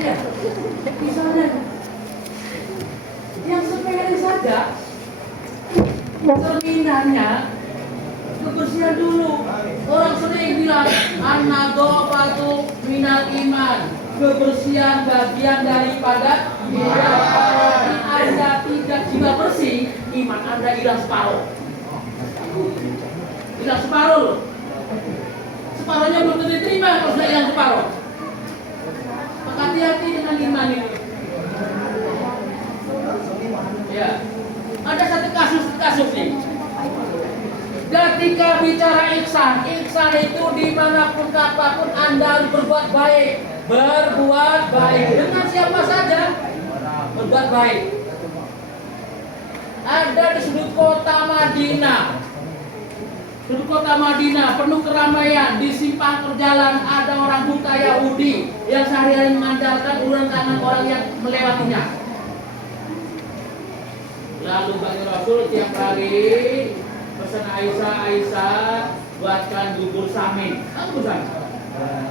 Ya, misalnya yang sepele saja, cerminannya kebersihan dulu. Orang sering bilang an-nadhafatu minal iman, kebersihan bagian daripada iman. Kalau Anda tidak jiwa bersih, iman Anda hilang separuh. Hilang separuh loh. Separuhnya belum tentu diterima kalau sudah hilang separuh. Maka hati-hati dengan iman ini. Ya, ada satu kasus nih. Ketika bicara ihsan itu dimanapun kapanpun Anda harus berbuat baik. Berbuat baik dengan siapa saja. Berbuat baik. Ada di sudut kota Madinah. Sudut kota Madinah penuh keramaian. Di simpang perjalanan ada orang buta Yahudi yang sehari-hari mengandalkan uluran tangan orang yang melewatinya. Lalu bagi Rasul tiap hari pesan Aisyah buatkan bubur samin. Bubur samin.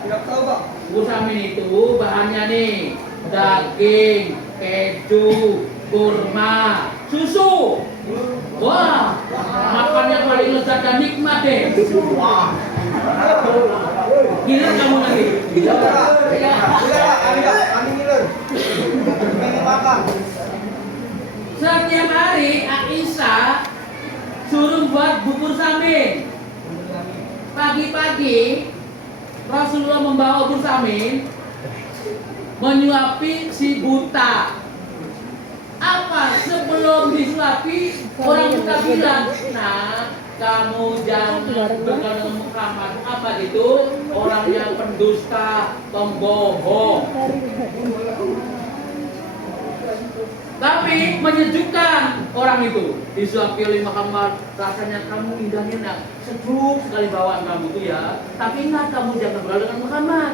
Tidak tahu, Pak. Bubur samin itu bahannya nih daging, keju, kurma, susu. Wah, makan yang paling lezat dan nikmat deh. Wah. Gila kamu nanti. Gila, Pak. Ani ngiler. Ini makan. Setiap hari Aisyah suruh buat bubur samin. Pagi-pagi Rasulullah membawa bubur samin menyuapi si buta. Apa sebelum disuapi orang buta bilang, nah kamu jangan berkata Muhammad apa gitu, orang yang pendusta, pembohong. Tapi menyejukkan orang itu. Disuapi oleh Muhammad, rasanya kamu indah-indah, sejuk sekali bawaan kamu itu ya. Tapi ingat kamu jangan bergaul dengan Muhammad.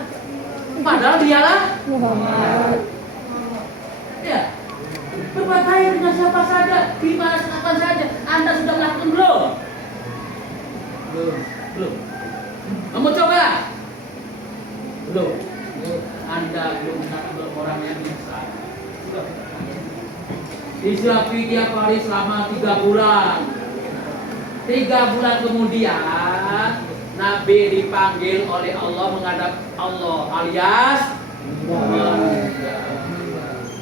Padahal dialah Muhammad. Ya. Berbuat baik dengan siapa saja, di mana kapan saja. Anda sudah melakukan belum? Belum. Kamu coba? Belum. Anda belum melakukan orang yang bisa. Disuapi tiap hari selama 3 bulan. 3 bulan kemudian Nabi dipanggil oleh Allah menghadap Allah alias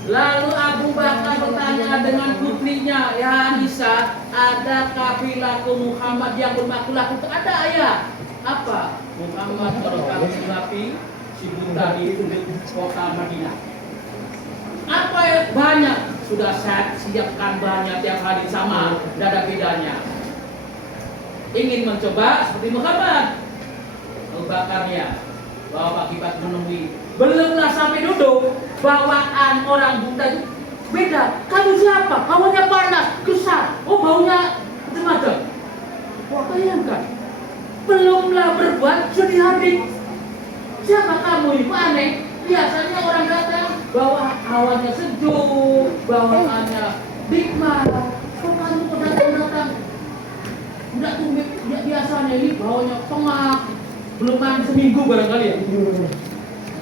lalu Abu Bakar bertanya dengan putrinya, ya Aisyah, ada kafilah Muhammad yang bermaklulah itu ada ayat apa? Muhammad kalau kamu Nabi si buta di kota Madinah. Apa ya? Banyak sudah saya siapkan banyak tiap hari sama, tidak ada bedanya. Ingin mencoba seperti Muhammad. Abu Bakarnya bawa pagi-pagi menemui, belumlah sampai duduk, bawaan orang buta itu beda. Kamu siapa? Baunya panas, gesar, oh baunya macam-macam. Wah bayangkan, belumlah berbuat sudah habis. Siapa kamu ini? Aneh. Biasanya orang datang bawa hawanya sejuk, bawaannya nikmat. Kok kamu datang? Enggak tuh biasanya ini bawanya pengap. Belum mandi seminggu barangkali ya.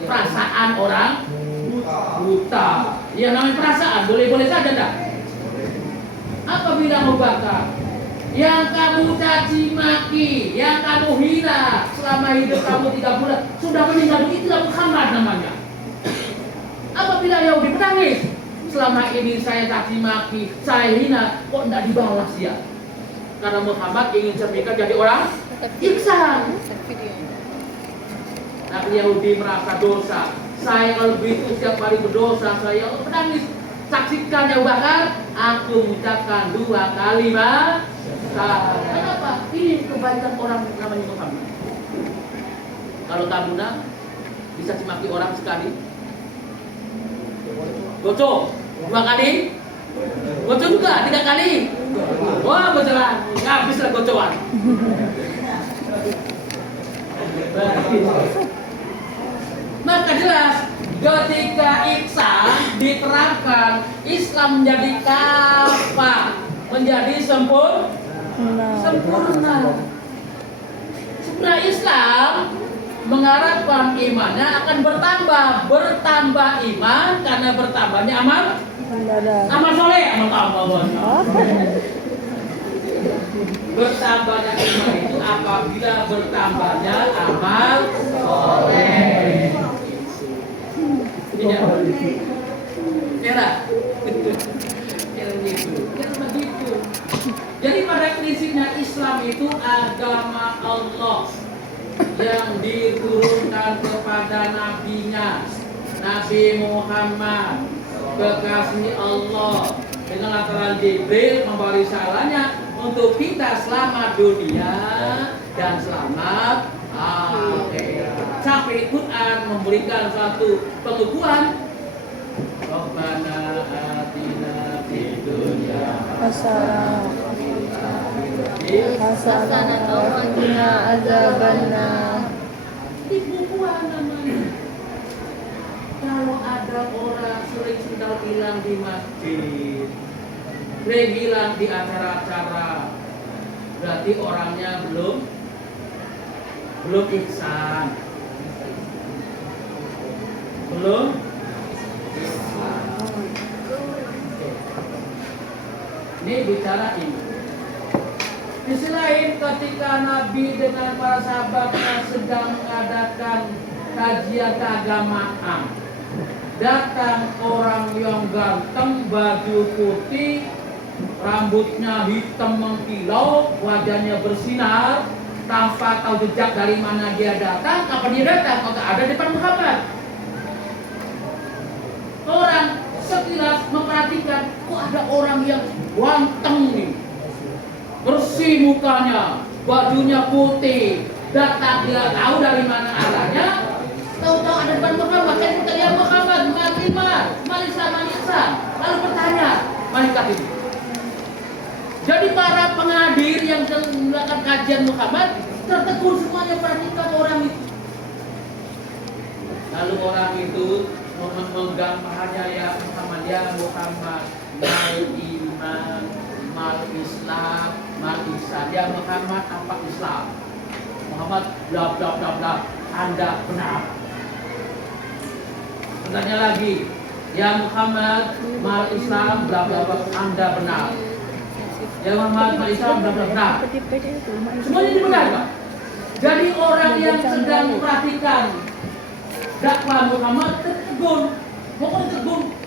Perasaan orang buta. Ya namanya perasaan, boleh-boleh saja tak? Apa bilang Abu Bakar? Yang kamu caci maki, yang kamu hina selama hidup kamu 3 bulan sudah meninggal, itulah Muhammad namanya. Apabila Yahudi menangis, selama ini saya caci maki, saya hina, kok tidak dibalas ya? Karena Muhammad ingin cermikan jadi orang ihsan. Nah Yahudi merasa dosa. Saya kalau begitu setiap hari berdosa, saya menangis. Saksikan ya Bakar, aku mengucapkan 2 kalimat. Kenapa? Ini kebaikan orang namanya Muhammad. Kalau kamu nak bisa cimaki orang sekali, gocok 2 kali, gocok juga 3 kali. Wah bocoran, habislah gocokan. Maka jelas ketika ihsan diterapkan, Islam menjadi kafah, menjadi sempurna. Sebenarnya Islam mengharapkan imannya akan bertambah iman karena bertambahnya amal soleh, tambah banyak. Bertambahnya iman itu apabila bertambahnya amal soleh. Tidak. Kira begitu. Jadi pada prinsipnya Islam itu agama Allah yang diturunkan kepada nabinya, Nabi Muhammad, kekasih Allah, dengan lantaran Jibril membawa risalahnya untuk kita selamat dunia dan selamat akhirat. Sampai Quran memberikan suatu pengukuhan, Rabbana atina fid dunya hasanah wa qina adzabannar. Pengukuhan namanya. Kalau ada orang sering sudah hilang di masjid, sering hilang di acara-acara, berarti orangnya belum ihsan. Belum ihsan. Ini bicara ini. Di sisi lain ketika Nabi dengan para sahabatnya sedang mengadakan kajian keagamaan, datang orang yang ganteng, baju putih, rambutnya hitam mengkilau, wajahnya bersinar, tanpa tahu jejak dari mana dia datang, kapan dia datang, kalau ada depan Muhammad. Orang sekilas memperhatikan, kok ada orang yang ganteng nih, bersih mukanya, bajunya putih, datang dia tahu dari mana arahnya. Tahu-tahu ada depan Muhammad, kan bertanya Muhammad, Malisa. Lalu bertanya, malaikat ini. Jadi para pengadir yang melakukan kajian Muhammad tertegun semuanya perhatikan orang itu. Lalu orang itu memegang pahanya, ya Muhammad, mal iman, mal Islam, mal ihsan. Ya Muhammad, apa Islam? Muhammad, bla. Anda benar. Bertanya lagi, ya Muhammad, mal Islam, bla. Anda benar. Ya Muhammad, mal Islam, bla. Semuanya benar, Pak. Jadi orang yang sedang memperhatikan dakwah Muhammad tertegun. Pokoknya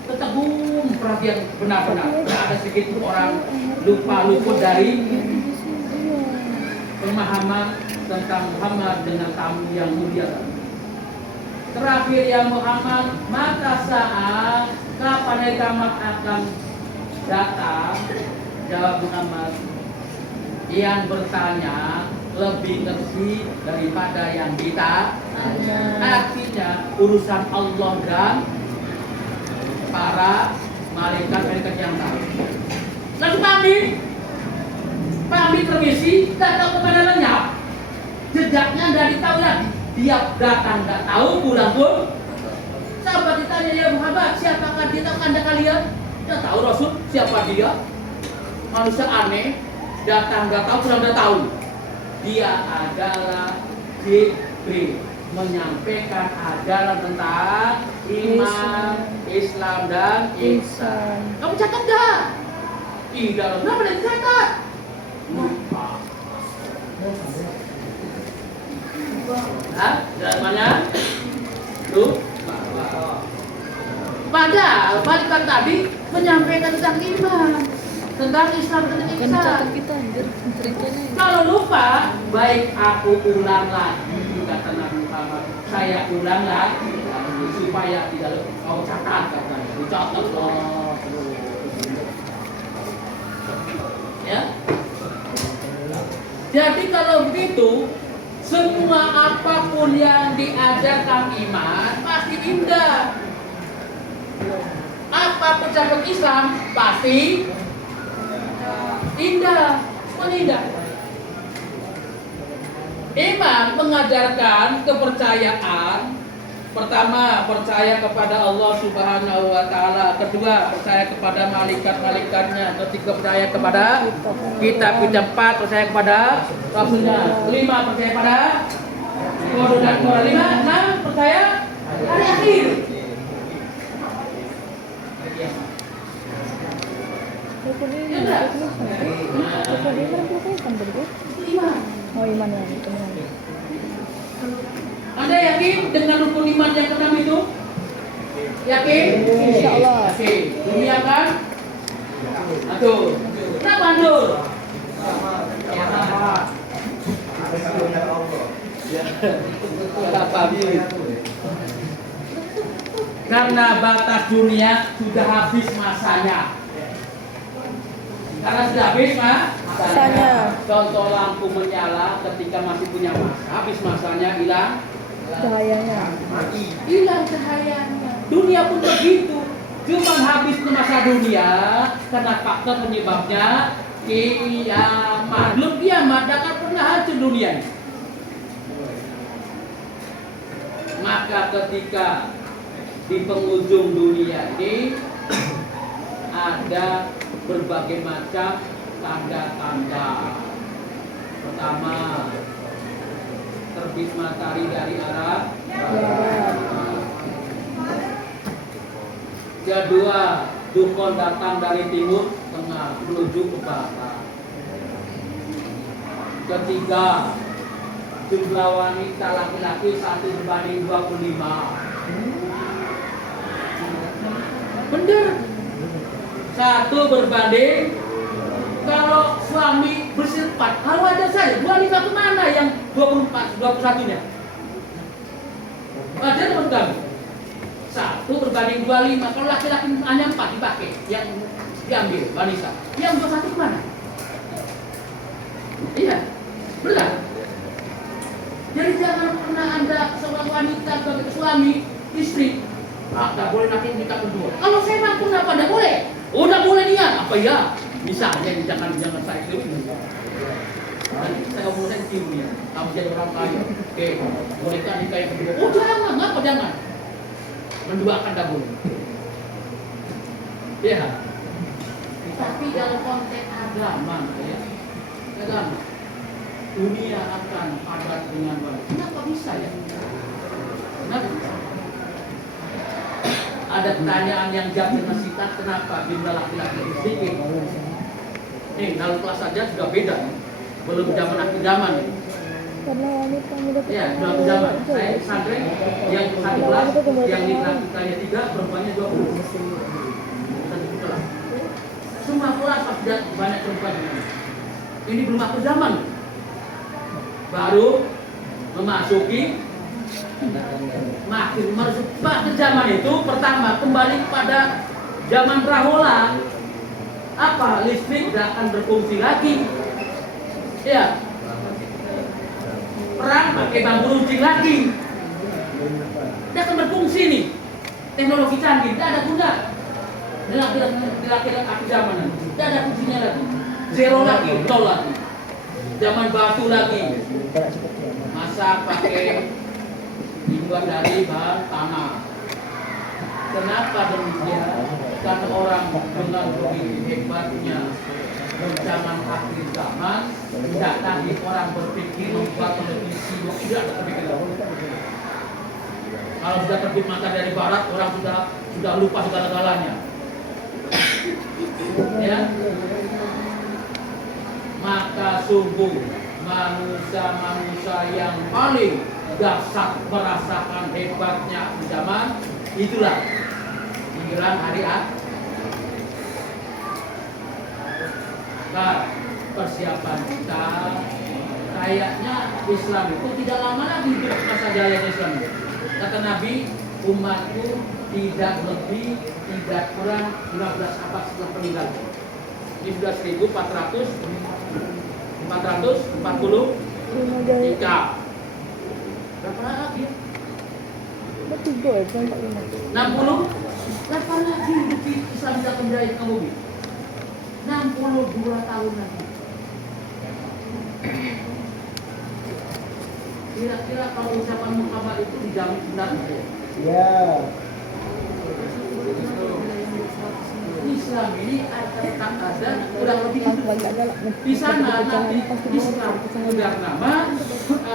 tertegun perhatian benar-benar. Tidak ada sedikit orang luput dari pemahaman tentang Muhammad dengan tamu yang mulia. Terakhir, ya Muhammad, maka saat kapan hari kiamat akan datang? Jawab Muhammad, yang bertanya lebih ngerti daripada yang kita tanya. Artinya urusan Allah dan para malaikat yang tahu. Lalu pamit permisi, tak tahu kemana lenyap. Jejaknya dari tahu lagi. Dia datang nggak tahu, pulang pun. Sahabat ditanya, ya Muhammad, siapakah dia? Tahu Anda kalian? Tidak tahu Rasul siapa dia. Manusia aneh, datang nggak tahu, pulang nggak tahu. Dia adalah Jibril, menyampaikan ajaran tentang iman, Islam dan ihsan. Kamu catat dah? Tidak, kenapa tidak dicatat? Lupa. Jalan mana? Lupa. Padahal balikan tadi menyampaikan tentang iman, tentang Islam dan ihsan. Kalau lupa, baik aku ulang lagi, kata Nabi Muhammad. Saya ulang lagi supaya tidak lupa. Kau catat, katanya. Dicatat loh. Ya. Jadi kalau begitu, semua apapun yang diajarkan iman pasti indah. Apapun cabang Islam pasti indah. Indah. Iman mengajarkan kepercayaan. Pertama, percaya kepada Allah Subhanahu wa Ta'ala. Kedua, percaya kepada malaikat-malaikatnya. Ketiga, percaya kepada kitab. Keempat, percaya kepada Rasulnya. Kelima, percaya pada Kode dan kode 5, 6 percaya hari akhir. Rukun Ya iman, enggak? rukun iman bukan berarti? 5. Oh iman ya, iman. Anda yakin dengan rukun iman yang keenam itu? Yakin? Insya Allah. Yakin. Dunia kan? Aduh. Kenapa Andul? Karena batas dunia sudah habis masanya. Karena sudah habis Masanya. Contoh lampu menyala ketika masih punya masa, habis masanya hilang. Cahayanya. Hilang cahayanya. Dunia pun begitu. Cuma habis ke masa dunia karena faktor penyebabnya kiamat. Belum kiamat, akan pernah hancur dunia ini. Maka ketika di penghujung dunia ini ada berbagai macam tanda-tanda. Pertama, terbit matahari dari arah barat. Kedua, dukun datang dari timur tengah menuju ke barat. Ketiga, jumlah wanita laki-laki 1:25. Benar. 1 berbanding, kalau suami bersih 4, kalau ada saya, wanita kemana yang 24, 21-nya? Ada teman kami. 1 berbanding 25, kalau laki-laki hanya 4 dipakai, yang diambil wanita. Yang 21 kemana? Iya, benar. Jadi jangan pernah Anda seorang wanita sebagai suami, istri, tak boleh nanti kita kedua. Kalau saya mampu kenapa tidak boleh? Oh, tidak boleh niat. Apa ya? Misalnya jangan saya itu. Saya ngomong saya cium dia. Kamu jadi orang kaya. Oke, bolehkah nikah yang kedua? Oh jangan, ngapa jangan? Menduakan tidak boleh. Ya. Tapi dalam konteks agama, ya, agama, dunia akan padat dengan wanita. Kenapa bisa ya? Kenapa? Ada pertanyaan yang jawab dengan singkat, kenapa jumlah laki-laki sedikit? Nih, dalam kelas saja sudah beda, belum zaman akhir zaman. Karena wanita muda. Ya, dalam zaman saya pesantren yang 11, yang laki-lakinya 3, perempuannya 20. Satu kelas. Semua kelas pasti banyak perempuan. Ini belum akhir zaman. Baru memasuki makin masuk ke zaman itu. Pertama kembali kepada zaman prahola. Apa? Listrik tidak akan berfungsi lagi. Ya. Perang pakai bambu runcing lagi. Tidak akan berfungsi nih. Teknologi canggih tidak ada guna. Di akhir zaman ini tidak ada fungsinya lagi. Zero lagi, nol lagi. Zaman batu lagi. Masak pakai dibuat dari bahan tanah. Kenapa demikian? Karena orang dengan begitu hebatnya rencangan akhir zaman, tidak lagi orang berpikir membuat televisi, tidak ada kepikiran. Kalau sudah terbit matahari dari barat, orang sudah lupa segala-galanya. Ya. Maka sungguh manusia-manusia yang paling dahsyat merasakan hebatnya zaman itulah menjelang hari akhir. Nah, persiapan kita kayaknya Islam itu tidak lama lagi hidup masa jaya Islam itu. Kata Nabi, umatku tidak lebih tidak kurang 15 abad setelah peninggalan. Ini sudah 1443. Berapa lagi? 60? Berapa lagi hidup Islam tidak menjadi kamu? 62 tahun lagi. Kira-kira kalau ucapan Muhammad itu dijamin benar ya? Ya. Islam ini tetap ada kurang lebih di sana nanti Islam sudah nama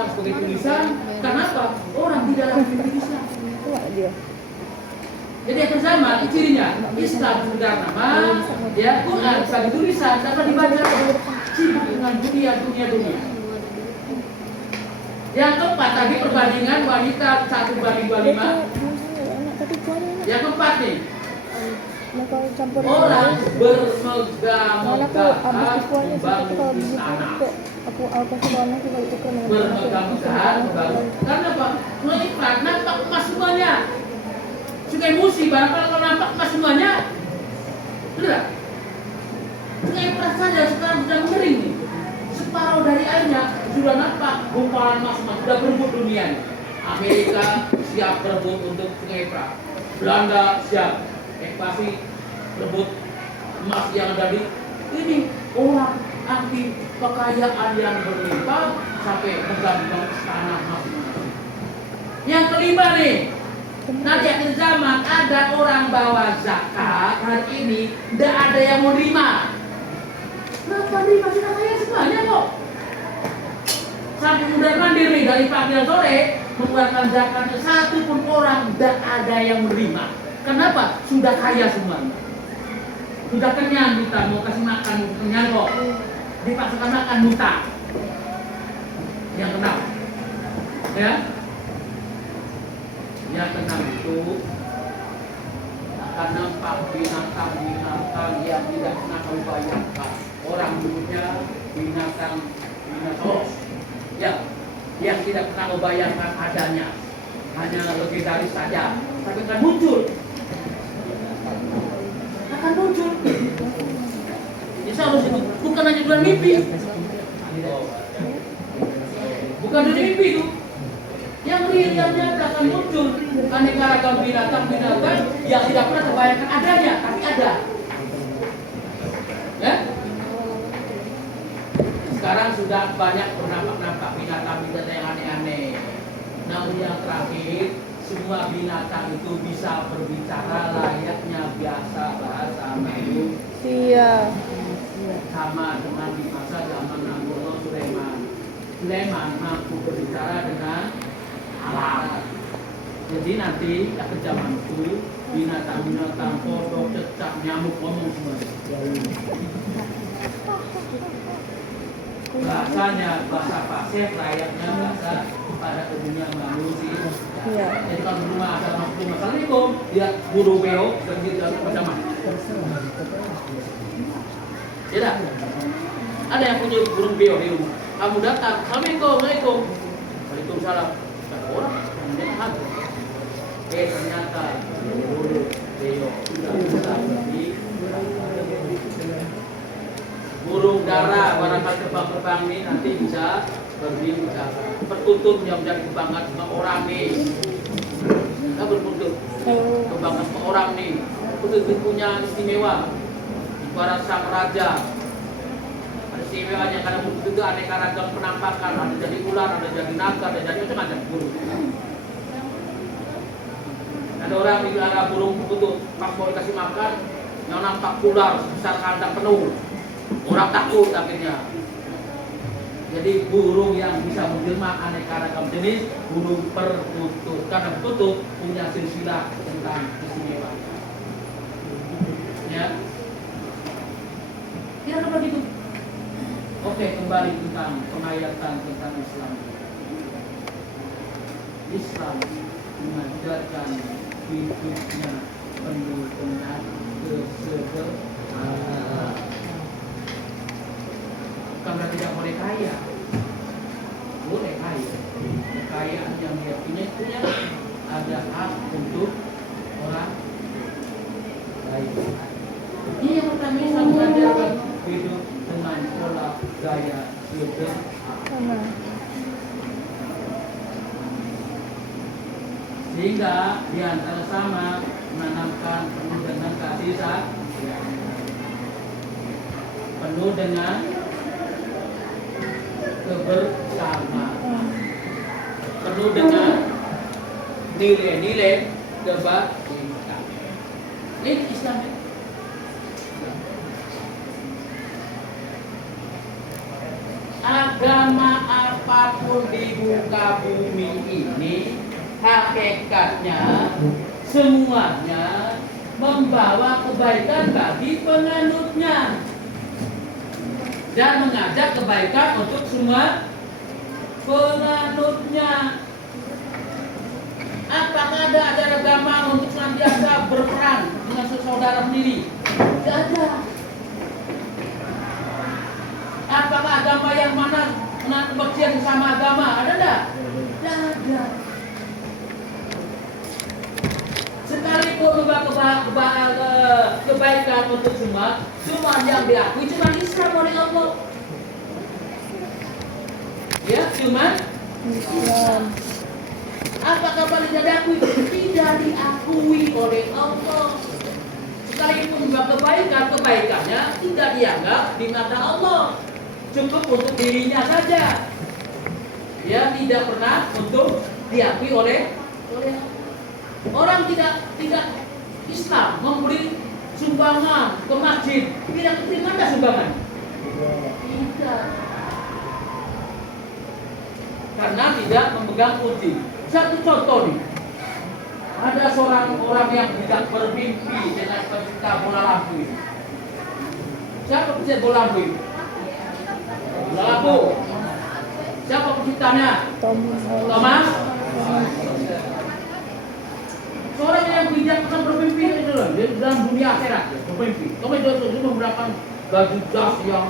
Quran sebagai tulisan. Kenapa? Orang tidak lagi tulisan. Enggak dia. Jadi yang pertama cirinya Islam sudah nama, ya Quran sebagai tulisan dapat dibaca, sibuk dengan dunia. Yang keempat tadi perbandingan wanita 1:25. Enak tapi kuahnya enak. Yang keempat nih, Mau kau campur orang Mana aku bermegah-megahan ambil kuahnya tapi kalau membangun begitu istana. aku kasih warna aku kalau tukar dengan Bermegah-megahan membangun. Karena apa? Melipat nampak emas semuanya. Sungai Musi barangkali kalau nampak emas semuanya, benar? Sungai Pras saja sekarang sudah mengering nih. Separuh dari airnya sudah nampak gumpalan emas-emas, sudah berebut dunia nih. Amerika siap berebut untuk Sungai Pras. Belanda siap ekspansi berebut emas yang ada di ini. Orang anti kekayaan yang berlimpah sampai menggantungkan istana masing-masing. Yang kelima nih, nanti akhir zaman ada orang bawa zakat hari ini tidak ada yang mau terima. Kenapa terima? Sudah kaya semuanya kok. Sampai mudah mandiri dari pagi dan sore mengeluarkan zakatnya, satu pun orang tidak ada yang menerima. Kenapa? Sudah kaya semuanya. Sudah kenyang kita, mau kasih makan kenyang kok. Dipaksakan makan muta. Yang kenal, ya. Yang keenam itu akan nampak binatang-binatang yang tidak pernah kau bayangkan. Orang dulunya binatang dinosaurus, ya, yang tidak pernah kau bayangkan adanya, hanya legendaris saja, tapi akan muncul. Insya Allah itu bukan hanya dalam mimpi, bukan dari mimpi itu. Yang real yang nyata akan muncul aneka ragam binatang-binatang yang tidak pernah terbayangkan adanya, tapi ada. Ya? Sekarang sudah banyak bernampak-nampak binatang-binatang yang aneh-aneh. Namun yang terakhir, semua binatang itu bisa berbicara layaknya biasa bahasa manusia. Sama dengan di masa zaman Nabi Sulaiman mampu berbicara dengan alat. Jadi nanti ke zaman itu binatang-binatang kodok, cecak, nyamuk ngomong semua. Bahasanya bahasa fasih layaknya bahasa pada dunia manusia. Jadi kalau di rumah ada masuk Assalamualaikum, lihat burung beo dan gitu macam mana? Tidak. Ada yang punya burung beo di rumah. Kamu datang, Assalamualaikum. Waalaikumsalam. Orang yang hantu. Ternyata burung beo sudah bisa berbi. Burung dara barangkali terbang-terbang ini nanti bisa berbicara. Perkutut yang menjadi kebanggaan semua orang nih. Kita berkutut kebanggaan semua orang nih. Perkutut itu punya istimewa. Ibarat sang raja. Ada istimewanya karena perkutut itu aneka ragam penampakan. Ada jadi ular, ada jadi naga, ada jadi macam-macam burung. Ada orang melihara burung perkutut, pas mau dikasih makan, yang nampak ular besar kandang penuh. Orang takut akhirnya. Jadi burung yang bisa menjelma aneka ragam jenis burung perkutut. Karena perkutut punya silsilah tentang istimewa. Ya. Kira begitu. Oke, kembali tentang penghayatan tentang Islam. Islam mengajarkan hidupnya penuh dengan kesederhanaan. Karena tidak boleh kaya, boleh kaya. Kekayaan yang dia punya ada hak untuk orang lain. Ini yang pertama Islam mengajarkan hidup dengan pola gaya sederhana. Sehingga di antara sama menanamkan penuh dengan kasih sayang, penuh dengan kebersamaan, penuh dengan nilai-nilai kebajikan. Ini Islam. agama apapun di muka bumi ini hakikatnya semuanya membawa kebaikan bagi penganutnya dan mengajak kebaikan untuk semua penganutnya. Apakah ada ajaran agama untuk senantiasa berperang dengan saudara sendiri? Tidak ada. Apakah agama yang mana menahan kebencian sama agama? Ada tidak? Tidak ada. Sekalipun membawa kebaikan untuk semua, cuma yang diakui cuma Islam oleh Allah. Ya, cuma Islam. apakah paling tidak diakui? Tidak diakui oleh Allah. Sekalipun membawa kebaikannya tidak dianggap di mata Allah. Cukup untuk dirinya saja. Ya, tidak pernah untuk diakui oleh orang tidak Islam memberi sumbangan ke masjid, tidak terima ada sumbangan. Tidak. Karena tidak memegang kunci. Satu contoh nih. Ada seorang orang yang tidak bermimpi dengan pencipta bola lampu. Siapa pencipta bola lampu? Bola lampu. Siapa penciptanya? Thomas. Seorang yang bijak akan bermimpi itu loh, di dalam dunia akhirat bermimpi. Thomas itu menggunakan baju jas yang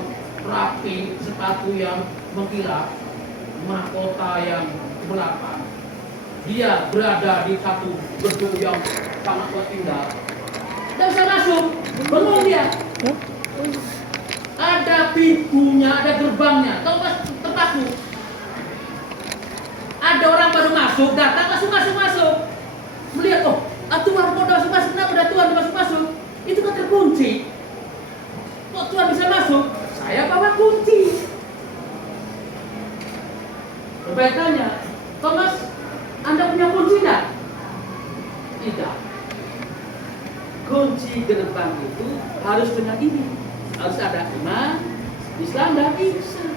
rapi, sepatu yang mengkilat, mahkota yang berlapan. Dia berada di satu gedung yang sangat indah. Tidak bisa masuk, bengong dia. Ada pintunya, ada gerbangnya. Tahu mas tempatku? Ada orang baru masuk, datang masuk. Melihat, oh, Tuhan kok masuk, kenapa ada Tuhan masuk? Itu kan terkunci. Kok Tuhan bisa masuk? Saya bawa kunci. Kebaikannya, Thomas, Anda punya kunci tidak? Tidak. Kunci gerbang itu harus dengan ini. Harus ada iman, Islam dan ihsan.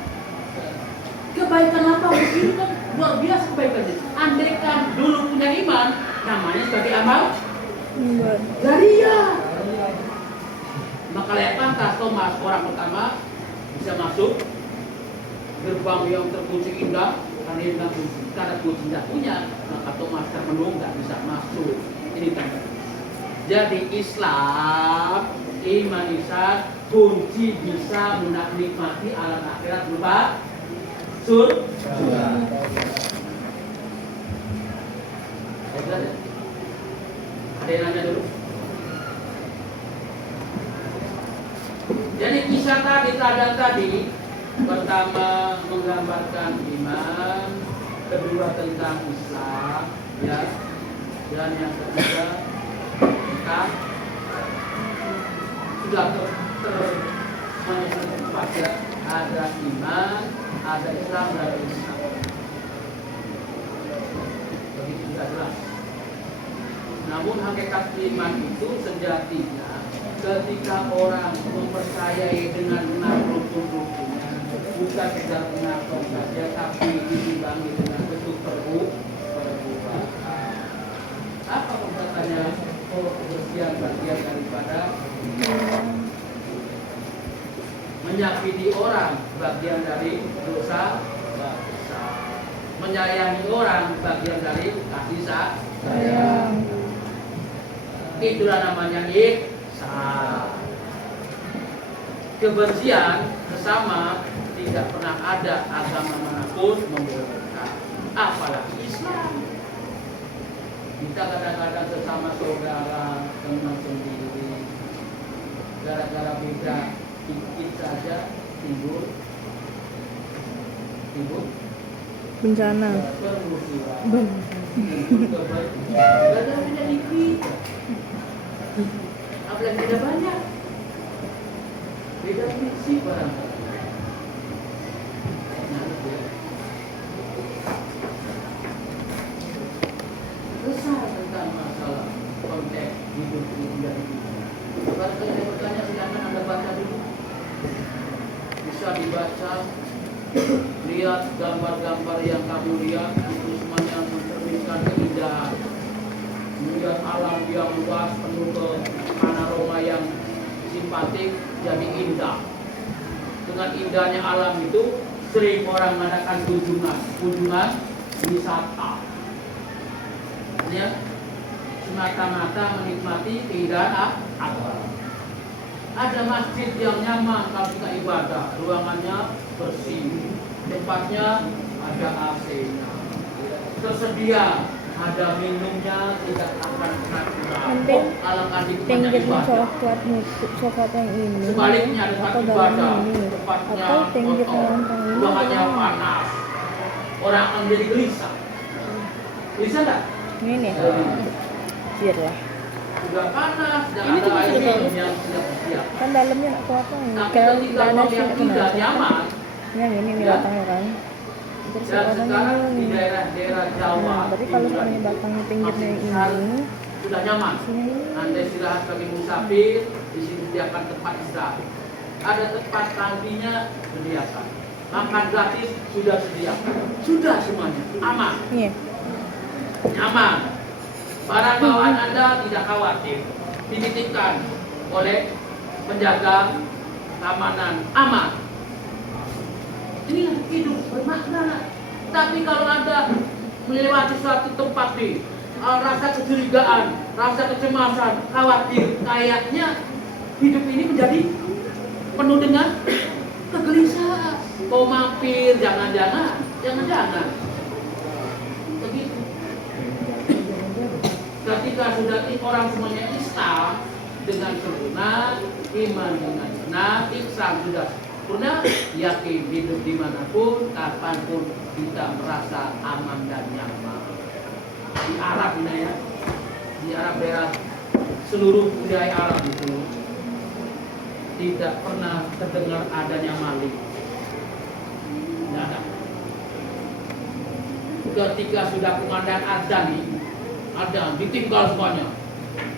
Kebaikan apa? Ini kan luar biasa kebaikannya. Andaikan dulu punya iman, namanya sebagai amal jariah. Maka layak pantas Thomas orang pertama bisa masuk gerbang yang terkunci indah. Karena kunci tidak punya, maka Thomas termenung tidak bisa masuk. Ini tanda. Jadi Islam, iman ihsan, kunci bisa menikmati alam akhirat berupa surga. Ada yang nanya dulu? Jadi kisah tadi, teladan tadi, pertama menggambarkan iman, kedua tentang Islam, ya, dan yang ketiga tentang sudah terpakai ada iman, ada Islam, dan ada Islam. Begitu sudah jelas. Namun hakikat iman itu sejatinya ketika orang mempercayai dengan benar rukun-rukunnya, bukan sekedar mengaku saja, tapi diimbangi dengan bentuk perbuatan. Apa perbuatannya? Kebersihan bagian daripada menyakiti orang, bagian dari dosa. Menyayangi orang, bagian dari kasih sayang. Itulah namanya ihsan. Kebencian sesama tidak pernah ada agama manapun membolehkan, apalagi Islam. Kita kadang-kadang sesama saudara, teman sendiri, gara-gara beda dikit saja timbul bencana. Gara-gara beda dikit, apalagi beda banyak, beda prinsip barangkali. Besar tentang masalah konteks hidup ini dan hidup. Kalau saya bertanya, silakan Anda baca dulu. Bisa dibaca Lihat gambar-gambar yang kamu lihat itu semuanya mencerminkan keindahan. Melihat alam yang luas penuh ke panorama yang simpatik jadi indah. Dengan indahnya alam itu sering orang mengadakan kunjungan wisata. Ya, semata-mata menikmati keindahan alam. Ada masjid yang nyaman kalau kita ibadah, ruangannya bersih, tempatnya ada AC-nya, tersedia, ada minumnya, tidak akan pernah kurang. Nanti Kalau adik pinggirnya ibadah. coklat yang ini Sebaliknya ada atau tempat dalam ibadah, ini tempatnya atau pinggir kotor, yang ini ruangannya panas, orang akan menjadi gelisah. Gelisah nggak? ini biar lah Sudah panas, dan Ini ada tuh air sudah minum bagus. yang sudah siap. kan dalamnya nak kuat apa ini Tapi kalau ketika ada ruang sih yang nak tidak kenapa nyaman, yang ini Ya. batangnya kan terus dan orang sekarang di ini daerah-daerah Jawa, nah berarti kalau Timur, sebenarnya batangnya pinggirnya masih besar, ini sudah nyaman. sini Anda istirahat bagi musafir, di sini sediakan tempat istirahat. Ada tempat kantinnya sediakan. Makan gratis sudah sediakan. Sudah semuanya aman, iya nyaman. Barang bawaan Anda tidak khawatir, dititipkan oleh penjaga keamanan, aman. Ini hidup bermakna. Tapi kalau Anda melewati suatu tempat nih, rasa kecurigaan, rasa kecemasan, khawatir, kayaknya hidup ini menjadi penuh dengan kegelisahan. Mau mampir, jangan-jangan begitu. Ketika sudah orang semuanya Islam dengan sempurna, iman dengan benar, ihsan sudah sempurna, yakin hidup dimanapun, kapanpun kita merasa aman dan nyaman. Di Arab ini ya, di Arab daerah seluruh budaya Arab itu tidak pernah terdengar adanya maling. Tidak ada. Ketika sudah kumandang adzan nih, ada ditinggal semuanya.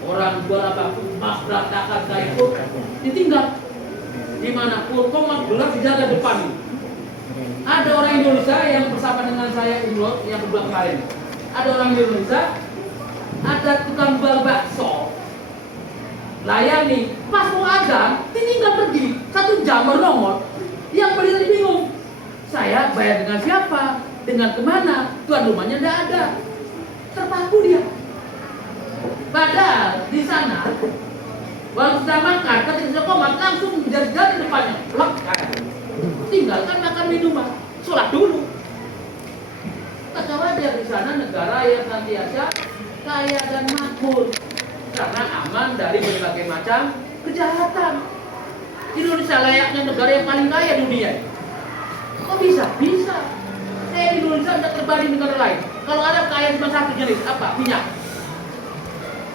Orang jual apa pun, mas berantakan saya itu ditinggal. Dimanapun, kok gelas dijaga depan nih. Ada orang Indonesia yang bersama dengan saya umroh yang kedua kemarin. Ada orang Indonesia, ada tukang jual bakso. Layani, pas mau adzan, ditinggal pergi 1 jam bernomor. Yang beli tadi bingung. Saya bayar dengan siapa? Dengan kemana? Tuan rumahnya tidak ada. Terpaku dia. Padahal di sana, walau sudah makan, ketika sudah komat langsung menjadi di depannya. Lek, tinggalkan makan minuman, sholat dulu. Kata wajar di sana negara yang senantiasa kaya dan makmur karena aman dari berbagai macam kejahatan. Indonesia layaknya negara yang paling kaya dunia. Kok bisa? Bisa. Di Indonesia tidak terbanding negara lain. Kalau ada kaya cuma satu jenis, apa? Minyak.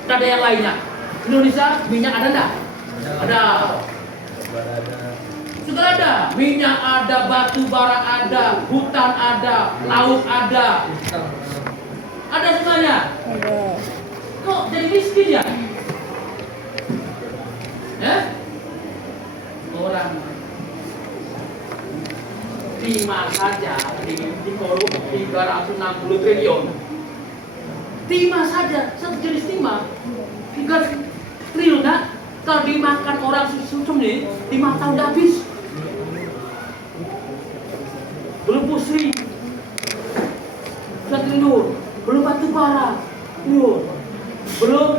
Tidak ada yang lainnya. Indonesia minyak ada enggak? Ada. Sudah ada. Minyak ada, batu bara ada, hutan ada, laut ada. Ada semuanya. ada Kok jadi miskin ya? Ya? Orang Timah saja di korup 360 triliun. Timah saja, satu jenis timah 3 triliun. Nah, kalau dimakan orang susum nih 5 tahun udah habis. Belum pusri, 1 triliun, belum batu bara, triliun, belum.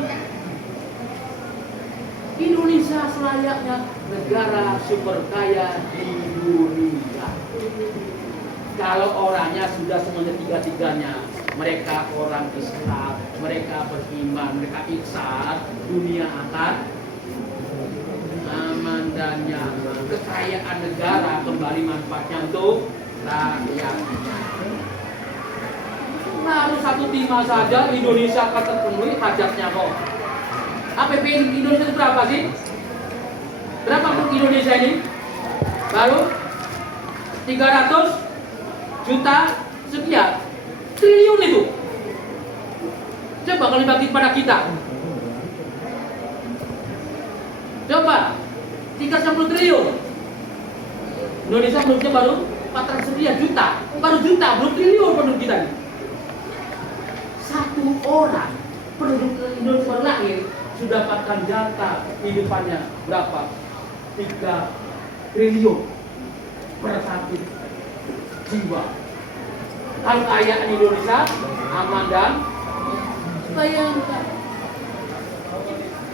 Indonesia selayaknya negara super kaya di dunia. Kalau orangnya sudah semuanya tiga-tiganya, mereka orang Islam, mereka beriman, mereka ihsan, dunia akan aman dan nyaman. Kekayaan negara kembali manfaatnya untuk rakyatnya. Baru 1 timah saja Indonesia akan terpenuhi hajatnya kok. APBN Indonesia itu berapa sih? Berapa untuk Indonesia ini? Baru 300 juta sekian triliun itu. Coba kalau dibagi pada kita. Coba 360 triliun. Indonesia penduduknya baru 400 juta, baru juta, belum triliun penduduk kita nih. Satu orang penduduk Indonesia baru lahir sudah dapatkan jatah kehidupannya berapa? 3 triliun per satu jiwa. Kalau kekayaan Indonesia aman dan bayangkan,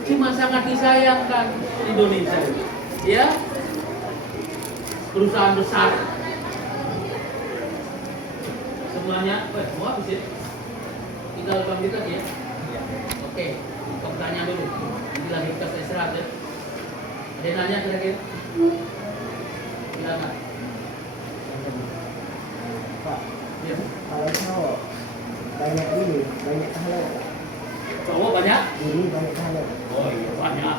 cuma sangat disayangkan Indonesia, ya, perusahaan besar semuanya, semua habis ya, tinggal bang kita ya. Oke, pertanyaan dulu, nanti lagi kita istirahat ya. Ada yang nanya kira-kira? Silakan. Pak, Ya. kalau cowok banyak ini, banyak hal. Cowok banyak? Ini banyak hal. Oh iya banyak.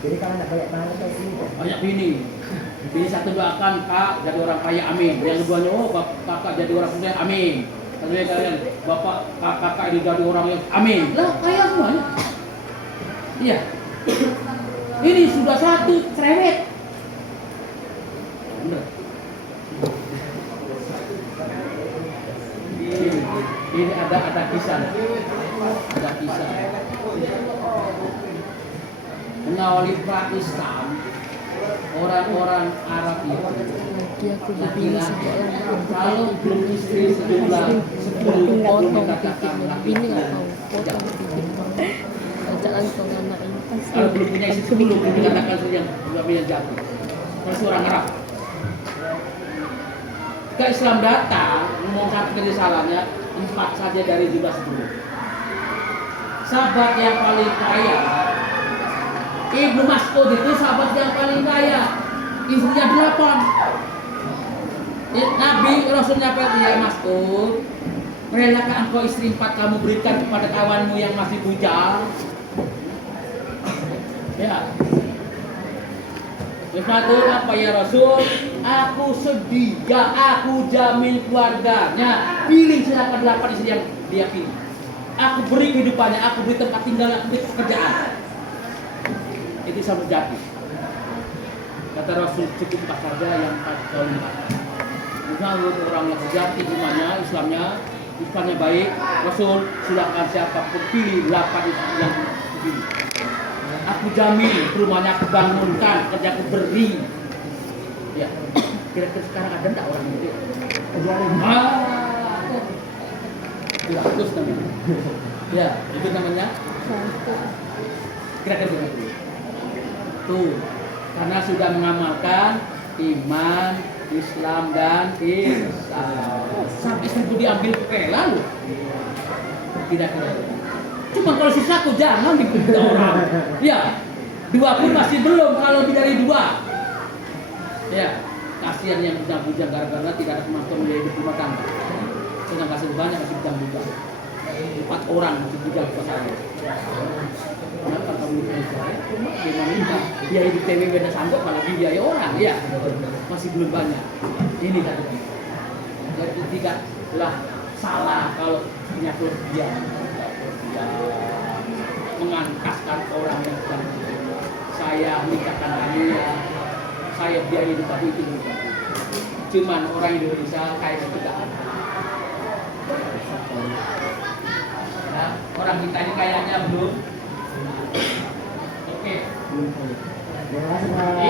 Jadi kalau nak banyak hal kayak ini, Banyak bini. Bini satu doakan kak jadi orang kaya, amin. Yang keduanya, oh kakak jadi orang sukses, amin. Kedua kalian, bapak kakak ini jadi orang yang amin. Lah kaya semuanya. Iya. Ini sudah satu cerewet. Bener. Ini ada kisah. Ada kisah. Mengawali pra Islam, orang-orang Arab itu Dia aku laki-laki sekolah. kalau belum istri sejumlah 10 Potong dikatakan titiknya. laki. Bini nggak tahu. Potong titik. Ajak langsung anak ini. Kalau belum punya istri 10 dikatakan yang jatuh. Terus orang Arab. Ke Islam datang, ngomong satu kesalahannya 4 saja dari jumlah 10. Sahabat yang paling kaya, Ibnu Mas'ud itu sahabat yang paling kaya, istrinya 8. Nabi Rasulnya ya Mas'ud, relakah engkau istri 4 kamu berikan kepada kawanmu yang masih bujang? Ya. Mas'ud apa ya Rasul? Aku sedia, aku jamin keluarganya. Pilih silakan 8 istri yang dia pilih. Aku beri kehidupannya, aku beri tempat tinggal, aku beri pekerjaan. Itu sama sejati. Kata Rasul cukup 4 saja yang 4 kau lihat. Misalnya orang yang sejati imannya, Islamnya baik, Rasul silakan siapapun pilih 8 yang dipilih. Aku jamin rumahnya aku bangunkan, kerja aku beri. Ya, kira-kira sekarang ada enggak orang itu? ajarin. Bagus namanya. Ya, itu namanya. Kira-kira begitu. Tuh, karena sudah mengamalkan iman, Islam dan ihsan. Sampai itu diambil pela loh. Kira-kira. Cuma kalau si satu jangan dipilih orang. Ya, 2 pun masih belum kalau lebih dari 2. Ya, kasihan yang bujang-bujang gara-gara tidak ada kemampuan menjadi rumah tangga. Sedang kasih banyak masih bujang-bujang. 4 orang masih bujang pasangan. Kenapa kamu saya? Cuma gimana biaya hidup TW beda sanggup apalagi biaya orang, ya masih belum banyak. Ini katanya. Jadi tidaklah salah kalau punya kelebihan mengangkaskan orang yang sedang saya nikahkan dia, saya biaya hidup tapi itu bukan. Cuman orang Indonesia kayak tidak ada. Ya, orang kita ini kayaknya belum. Oke. Terima kasih, Pak.